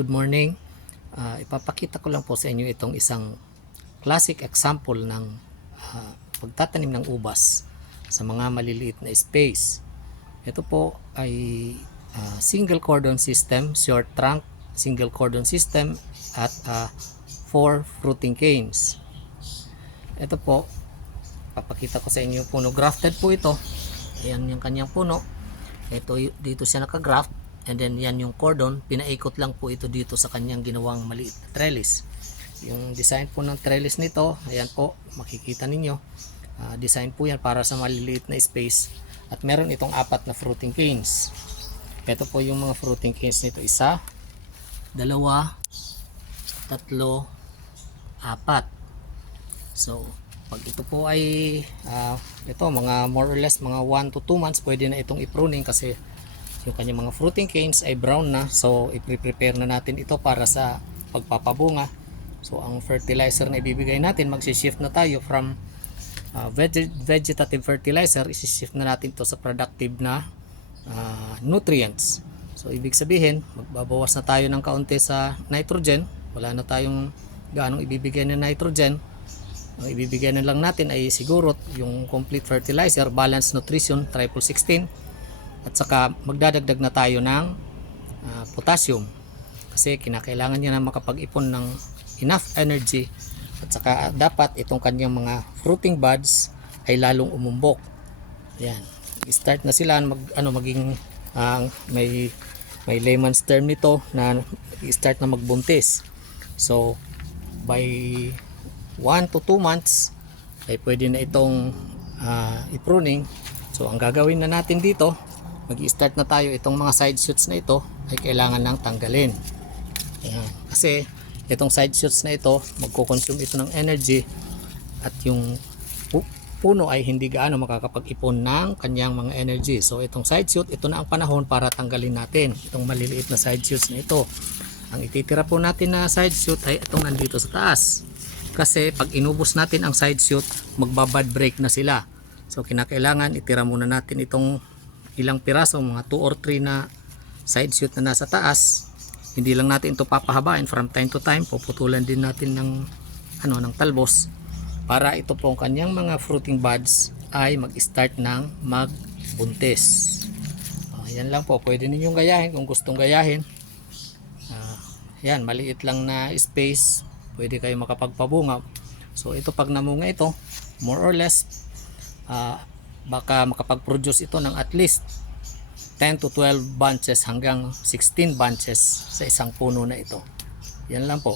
Good morning. Ipapakita ko lang po sa inyo itong isang classic example ng pagtatanim ng ubas sa mga maliliit na space. Ito po ay single cordon system, short trunk, single cordon system at 4 fruiting canes. Ito po, papakita ko sa inyo puno. Grafted po ito. Ayan yung kanyang puno. Ito, dito siya nakagraft. And then yan yung cordon, pinaikot lang po ito dito sa kanyang ginawang maliit na trellis. Yung design po ng trellis nito, ayan po, makikita ninyo. Design po yan para sa maliliit na space. At meron itong 4 na fruiting canes. Ito po yung mga fruiting canes nito. 1, 2, 3, 4. So, pag ito po ay ito mga more or less mga 1 to 2 months, pwede na itong i-pruning kasi yung kanyang mga fruiting canes ay brown na. So i-prepare na natin ito para sa pagpapabunga. So ang fertilizer na ibibigay natin, magsi-shift na tayo from vegetative fertilizer, isi-shift na natin to sa productive na nutrients. So ibig sabihin, magbabawas na tayo ng kaunti sa nitrogen. Wala na tayong gaanong ibibigay ng nitrogen. Ang ibibigay na lang natin ay siguro yung complete fertilizer, balanced nutrition, triple 16. At saka magdadagdag na tayo ng potassium kasi kinakailangan niya na makapag-ipon ng enough energy. At saka dapat itong kanyang mga fruiting buds ay lalong umumbok. Ayan, start na sila maging may layman's term nito na start na magbuntis. So by 1 to 2 months ay pwede na itong i-pruning. So ang gagawin na natin dito, mag-i-start na tayo, itong mga side shoots na ito ay kailangan nang tanggalin. Ayan. Kasi itong side shoots na ito, magko-consume ito ng energy at yung puno ay hindi gaano makakapag-ipon ng kanyang mga energy. So itong side shoot, ito na ang panahon para tanggalin natin itong maliliit na side shoots na ito. Ang ititira po natin na side shoot ay itong nandito sa taas. Kasi pag inubos natin ang side shoot, magbabad break na sila. So kinakailangan itira muna natin itong ilang piraso, mga 2 or 3 na side shoot na nasa taas. Hindi lang natin ito papahabain, from time to time puputulan din natin ng ng talbos para ito pong kanyang mga fruiting buds ay mag-start ng magbuntis. Yan lang po, pwede ninyong gayahin kung gustong gayahin. Yan, maliit lang na space, pwede kayo makapagpabunga. So ito, pag namunga ito, more or less baka makapag-produce ito ng at least 10 to 12 bunches hanggang 16 bunches sa isang puno na ito. Yan lang po.